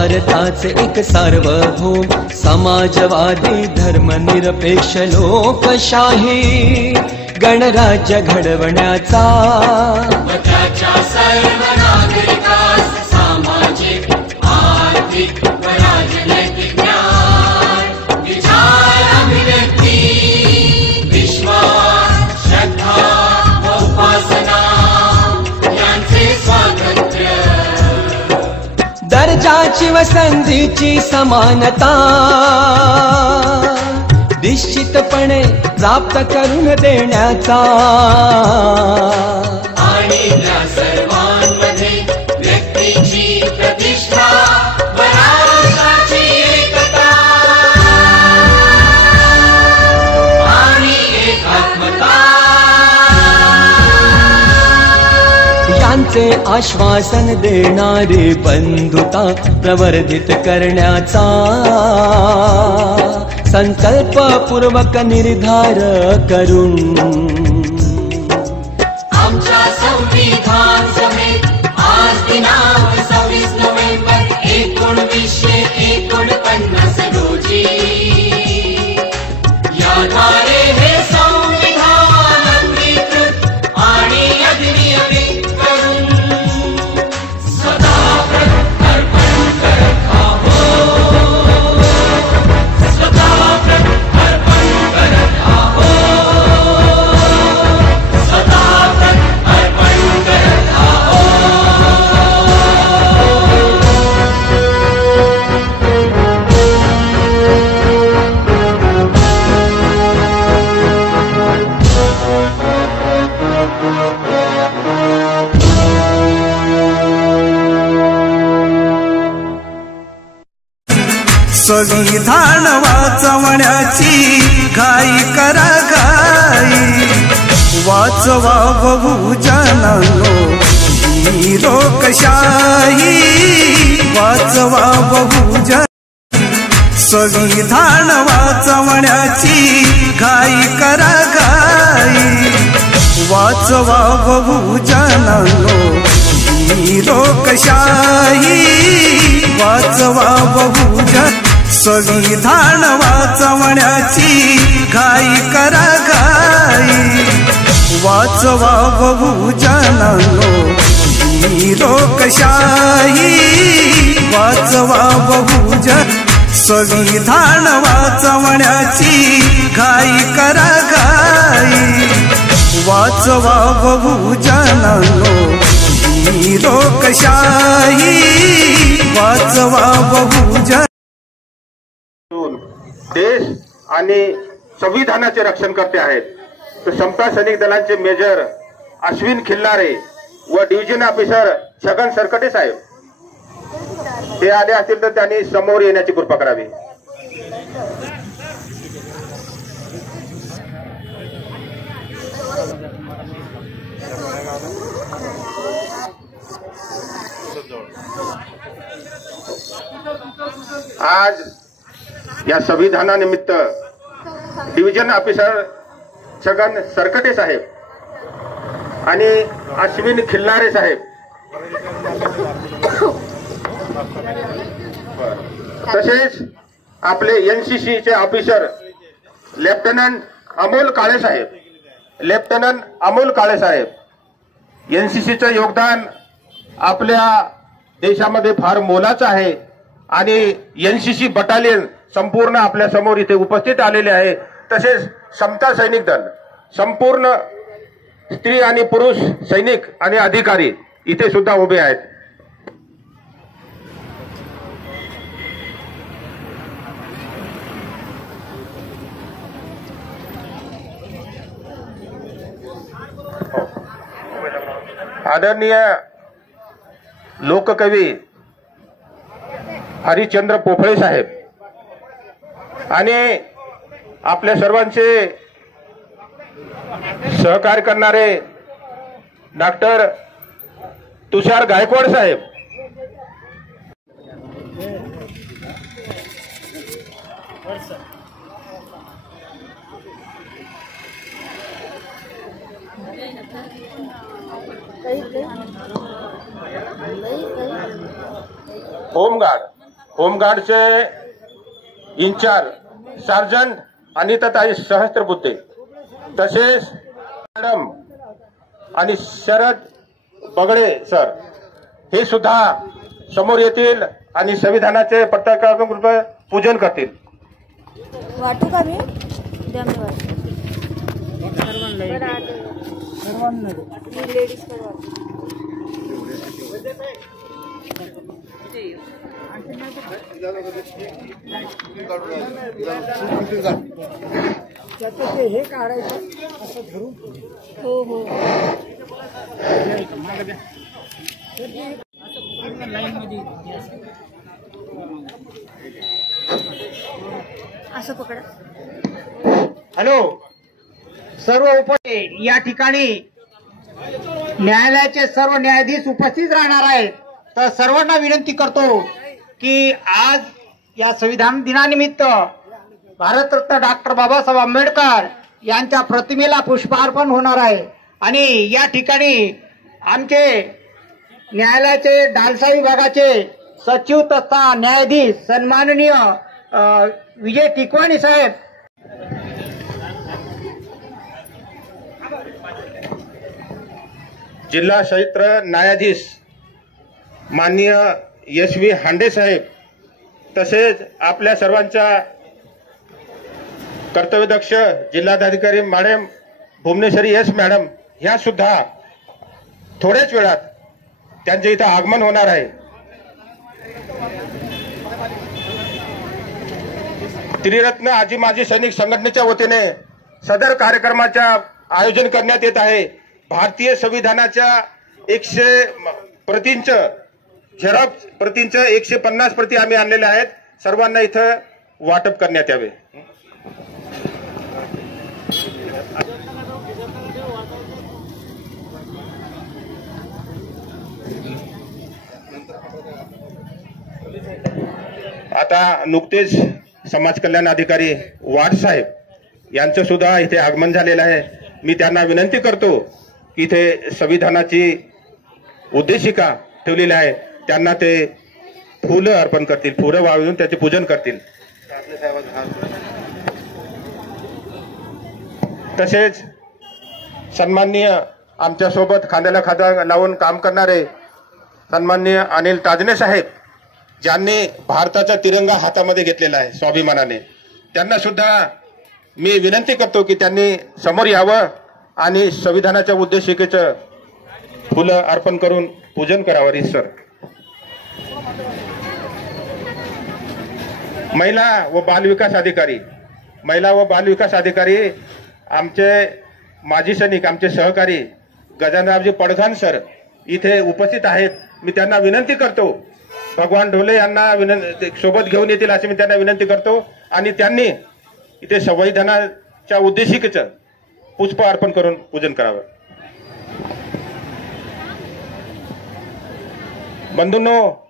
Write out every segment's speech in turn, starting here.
भारताचे एक सार्वभौम समाजवादी धर्मनिरपेक्ष लोकशाही गणराज्य घडवण्याचा सर्व नागरिकास सामाजिक आर्थिक व राजनैतिक न्याय विचार अभिव्यक्ती विश्वास श्रद्धा व उपासना यांचे स्वातंत्र्य दर्जाची व संधीची समानता निश्चितपणे प्राप्त करून देण्याचा आणि त्या सर्वांमध्ये व्यक्तीची प्रतिष्ठा व राष्ट्राची एकता आणि एकात्मता यांचे आश्वासन देणारी बंधुता प्रवर्धित करण्याचा संकल्पपूर्वक निर्धार करून आमच्या संविधान सभेत आज दिनांक 26 नोव्हेंबर 1949 रोजी याद्वारे हे संविधान अंगीकृत आणि अधिनियमित करून सदा अर्पण करत आहोत संविधान वाचवण्याची घाई करा घाई वाचवा बहुजनांनो ही लोकशाही वाचवा बहुजन संविधान वाचवण्याची घाई करा घाई वाचवा बहुजनांनो ही लोकशाही वाचवा बहुजन संविधान वाचवण्याची घाई करा घाई वाचवा बहुजनांनो ही लोकशाही वाचवा बहुजन संविधान वाचवण्याची घाई करा घाई वाचवा बहुजनांनो ही लोकशाही वाचवा बहुजन देश आणि संविधानाचे रक्षण करते आहेत. तर समता सैनिक दलांचे मेजर अश्विन खिल्लारे व डिव्हिजन ऑफिसर छगन सरकटे साहेब ते आले असतील तर त्यांनी समोर येण्याची कृपा करावी. आज या संविधानानिमित्त डिव्हिजन ऑफिसर छगन सरकटे साहेब आणि अश्विन खिल्लारे साहेब तसेच आपले एनसीसी चे ऑफिसर लेफ्टनंट अमोल काळे साहेब एनसीसीचं योगदान आपल्या देशामध्ये फार मोलाचं आहे आणि एनसीसी बटालियन संपूर्ण आपल्या समोर इथे उपस्थित आलेले आहे. तसेच समता सैनिक दल संपूर्ण स्त्री आणि पुरुष सैनिक आणि अधिकारी इथे सुद्धा उभे आहेत. आदरणीय लोककवी हरिश्चंद्र पोफळे साहेब आणि आपल्या सर्वांचे सहकार्य करणारे डॉक्टर तुषार गायकवाड साहेब, home guard होमगार्डचे in charge sergeant Anitatai Sahasrabuddhe, तसेच मॅडम आणि शरद बगडे सर हे सुद्धा समोर येतील आणि संविधानाचे पताकात्मक पूजन करतील. वाटू का मी द्या मी वाटू लेडीज हे काढायचं असं धरून. हो हो असं पकडा. हॅलो, सर्व या ठिकाणी न्यायालयाचे सर्व न्यायाधीश उपस्थित राहणार आहेत. तर सर्वांना विनंती करतो की आज या संविधान दिनानिमित्त भारतरत्न डॉक्टर बाबासाहेब आंबेडकर यांच्या प्रतिमेला पुष्पार्पण होणार आहे. आणि या ठिकाणी आमचे न्यायालयाचे डालसा विभागाचे सचिव तथा न्यायाधीश सन्माननीय विजय टिकवाणी साहेब, जिल्हा सत्र न्यायाधीश माननीय यशवी हांडे साहेब, तसेच आपल्या सर्वांच्या कर्तव्यदक्ष जिल्हाधिकारी मॅडम भुवनेश्वरी एस मॅडम ह्या सुद्धा थोड्याच वेळात त्यांचे इथं आगमन होणार आहे. त्रिरत्न आजी माजी सैनिक संघटनेच्या वतीने सदर कार्यक्रमाच्या आयोजन करण्यात येत आहे. भारतीय संविधानाच्या 100 प्रतींचं झेरॉक्स प्रतींचं 150 प्रती आम्ही आणलेल्या आहेत. सर्वांना इथं वाटप करण्यात यावे. आता नुकतेच समाज कल्याण अधिकारी वाड साहेब यांचं सुद्धा इथे आगमन झालेलं आहे. मी त्यांना विनंती करतो की इथे संविधानाची उद्देशिका ठेवलेली आहे, त्यांना ते फुलं अर्पण करतील, फुलं वाळवून त्याचे पूजन करतील. तसेच सन्माननीय आमच्यासोबत खांद्याला खांदा लावून काम करणारे सन्माननीय अनिल ताजने साहेब, ज्यांनी भारताचा तिरंगा हातामध्ये घेतलेला आहे स्वाभिमानाने, त्यांना सुद्धा मी विनंती करतो की त्यांनी समोर यावं आणि संविधानाच्या उद्देशिकेचं फुलं अर्पण करून पूजन करावं. रीतसर महिला व बालविकास अधिकारी आमचे माजी सैनिक, आमचे सहकारी गजाननरावजी पडघाण सर इथे उपस्थित आहेत. मी त्यांना विनंती करतो, भगवान ढोले यांना सोबत घेऊन येतील अशी मी त्यांना विनंती करतो आणि त्यांनी इथे संविधानाच्या उद्देशिकेचं पुष्प अर्पण करून पूजन करावं. बंधूंनो,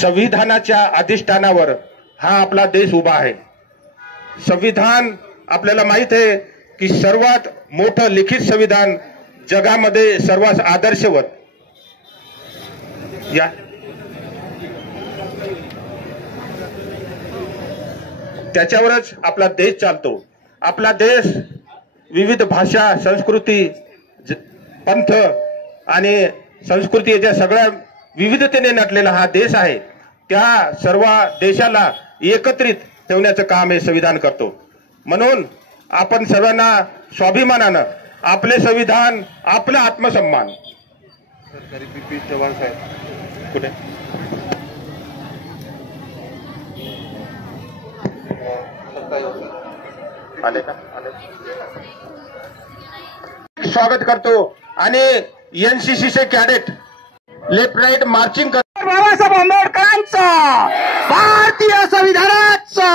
संविधानाच्या अधिष्ठानावर हा आपला देश उभा आहे. संविधान आपल्याला माहित आहे की सर्वात मोठं लिखित संविधान जगामध्ये सर्वात आदर्शवत. या त्याच्यावरच आपला देश चालतो. आपला देश विविध भाषा, संस्कृती, पंथ आणि संस्कृती याच्या सगळ्या विविधतेने नटलेला हा देश आहे. त्या सर्व देशाला एकत्रित ठेवण्याचं काम हे संविधान करतो. म्हणून आपण सर्वांना स्वाभिमानानं आपले संविधान, आपला आत्मसन्मान. सरकारी पीपी चव्हाण साहेब कुठे आले का? स्वागत करतो आणि एनसीसीचे कॅडेट लेफ्ट राईट मार्चिंग करतो. बाबासाहेब आंबेडकरांचा, भारतीय संविधानाचा.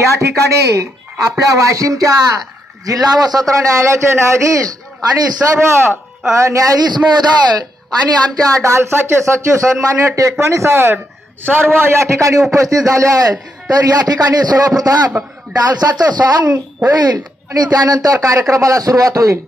या ठिकाणी आपल्या वाशिमच्या जिल्हा व सत्र न्यायालयाचे न्यायाधीश आणि सर्व न्यायाधीश महोदय आणि आमच्या डालसाचे सचिव सन्माननीय टेकवाणी साहेब सर्व या ठिकाणी उपस्थित झाले आहेत. तर या ठिकाणी सर्वप्रथम डालसाचं सॉंग होईल आणि त्यानंतर कार्यक्रमाला सुरुवात होईल.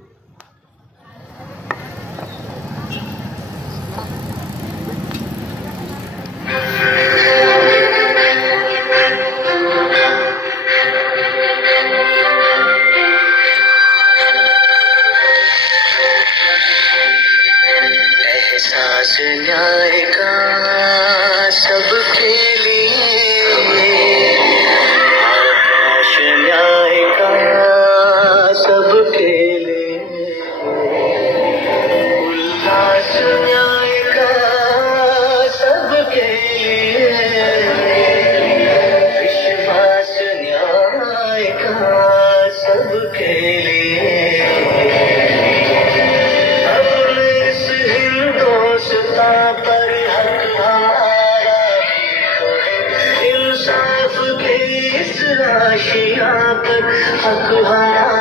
न्याय का सबके लिए, आकाश न्याय का सबके लिए, उल्लास न्याय का सबके लिए, विश्वास न्याय का सबके लिए। अपने इस हिंदुस्तां पर हक हमारा भी तो है, इंसाफ के इस आशिया पर हक हमारा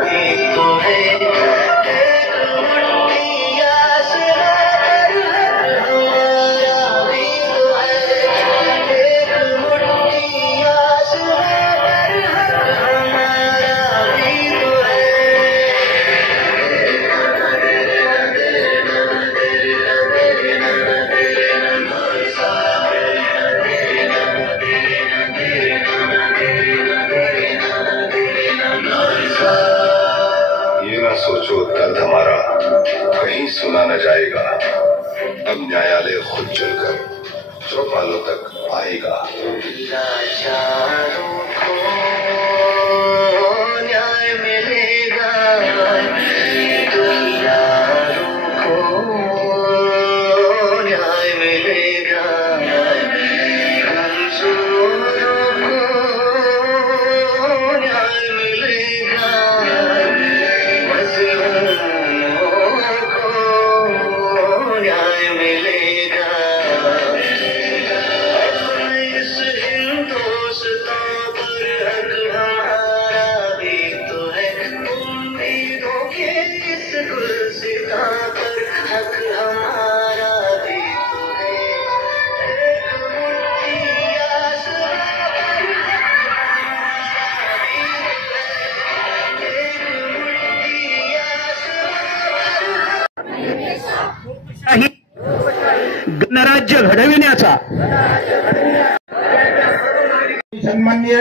भी तो है। एक मुट्ठी आसमां पर हक हमारा भी तो है, एक मुट्ठी आसमां पर हक हमारा भी तो है। ये ना सोचो दर्द हमारा कहीं सुना न जाएगा, अब न्यायालय खुद चलकर चौपालों तक आएगा। लाचारों को न्याय मिलेगा, दुखियारों को न्याय मिलेगा, कमजोरों को न्याय मिलेगा, मजलूमों को न्याय मिलेगा। अपने इस हिंदुस्तां पर हक हमारा भी तो है, उम्मीदों के इस गुलसितां पर हक हमारा भी तो है। एक मुट्ठी आसमां पर हक हमारा भी तो है, एक मुट्ठी आसमां पर गणराज्य घडविण्याचा सन्माननीय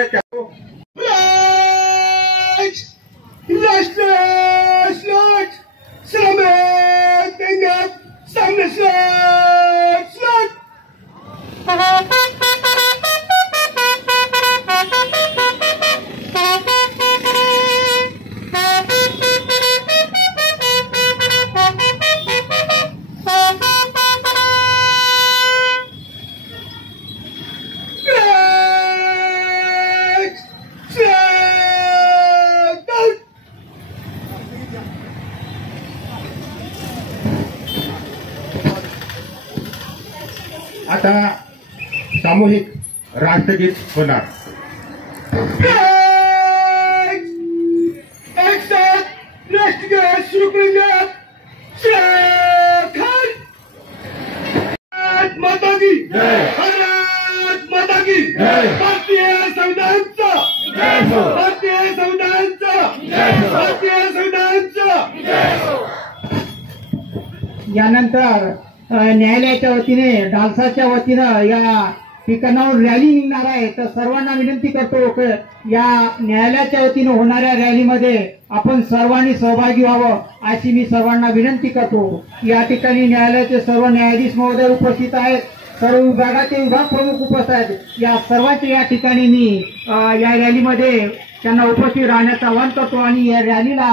आता सामूहिक राष्ट्रगीत होणार। एक साथ राष्ट्रगीत सुरू करूयात। भारत माता की जय, भारत माता की जय, भारतीय संविधानाचा जय हो, भारतीय संविधानाचा जय हो, भारतीय संविधानाचा जय हो। यानंतर न्यायालयाच्या वतीने डालसाच्या वतीनं या ठिकाणावर रॅली निघणार आहे, तर सर्वांना विनंती करतो की या न्यायालयाच्या वतीनं होणाऱ्या रॅलीमध्ये आपण सर्वांनी सहभागी व्हावं अशी मी सर्वांना विनंती करतो। या ठिकाणी न्यायालयाचे सर्व न्यायाधीश महोदय उपस्थित आहेत, सर्व विभागाचे विभाग प्रमुख उपस्थित आहेत। या सर्वांचे या ठिकाणी मी या रॅलीमध्ये त्यांना उपस्थित राहण्याचं आवाहन करतो आणि या रॅलीला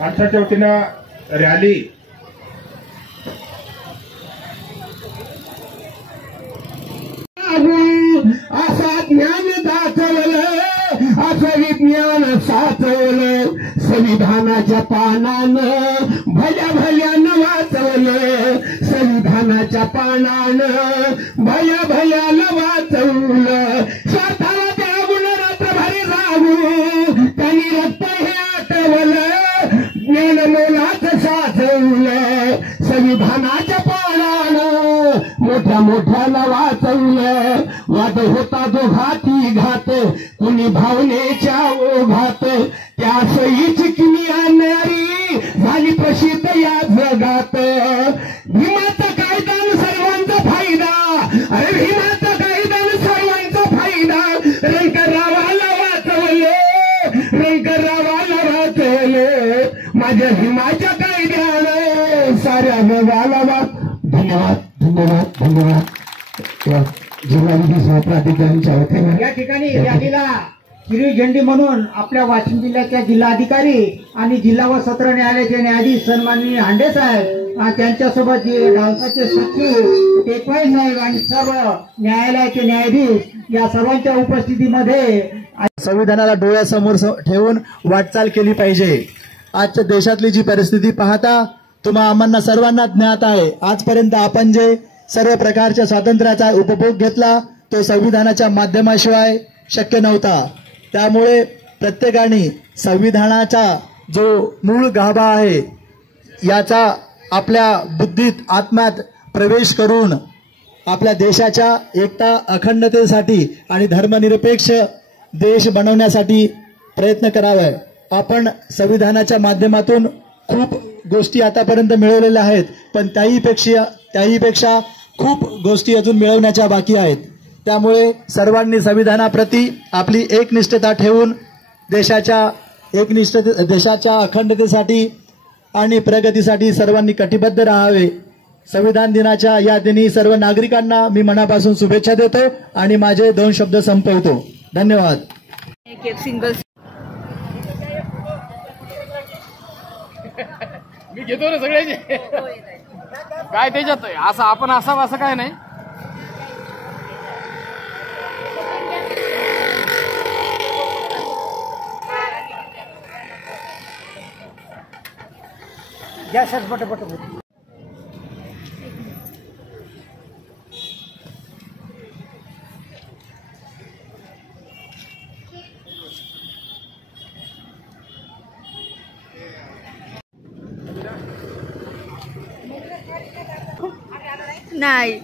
आजच्या वतीनं रॅली असा ज्ञान दाखवलं, असं विज्ञान साचवलं, संविधानाच्या पानानं भल्या भल्यानं वाचवलं, संविधानाच्या पानानं भल्या भल्यानं वाचवलं। स्वतःला त्या गुणरात्रभारी राहू त्यांनी रक्त हे आठवलं, ज्ञान मोलाचं साचवलं, संविधानाच्या पानानं मोठ्या मोठ्याला वाचवलं। वाद होता दोघाती घात, कुणी भावनेच्या ओघात, त्या सईच किमी आणणारी झाली प्रसिद्ध या जगात। भीमाचा कायदा सर्वांचा फायदा, अरे भीमाचा कायदा सर्वांचा फायदा, रंगरावाला विधी सेवा प्राधिकरणच्या वतीने या ठिकाणी रॅलीला हिरवी झेंडी म्हणून आपल्या वाशिम जिल्ह्याच्या जिल्हाधिकारी आणि जिल्हा व सत्र न्यायालयाचे न्यायाधीश सन्माननीय हांडे साहेब त्यांच्यासोबत जे डान्साचे सचिव टेकवाई साहेब आणि सर्व न्यायालयाचे न्यायाधीश या सर्वांच्या उपस्थितीमध्ये संविधानाला डोळ्यासमोर ठेवून वाटचाल केली पाहिजे. आजच्या देशातली जी परिस्थिती पाहता तुम्हा आम्हाला सर्वांना ज्ञात आहे. आजपर्यंत आपण जे सर्व प्रकारच्या स्वातंत्र्याचा उपभोग घेतला तो संविधानाच्या माध्यमाशिवाय शक्य नव्हता. त्यामुळे प्रत्येकाने संविधानाचा जो मूळ गाभा आहे याचा आपल्या बुद्धीत आत्म्यात प्रवेश करून आपल्या देशाच्या एकता अखंडतेसाठी आणि धर्मनिरपेक्ष देश बनवण्यासाठी प्रयत्न करावा. आपण संविधानाच्या माध्यमातून खूप गोष्टी आतापर्यंत मिळवलेल्या आहेत, पण त्याहीपेक्षा खूप गोष्टी अजून मिळवण्याच्या बाकी आहेत. त्यामुळे सर्वांनी संविधानाप्रती आपली एकनिष्ठता ठेवून देशाच्या अखंडतेसाठी आणि प्रगतीसाठी सर्वांनी कटिबद्ध राहावे. संविधान दिनाच्या या दिनी सर्व नागरिकांना मी मनापासून शुभेच्छा देतो आणि माझे 2 शब्द संपवतो. धन्यवाद. मी घेतो ना सगळ्याचे काय त्याच्यात असं आपण असावं असं काय नाही. नाही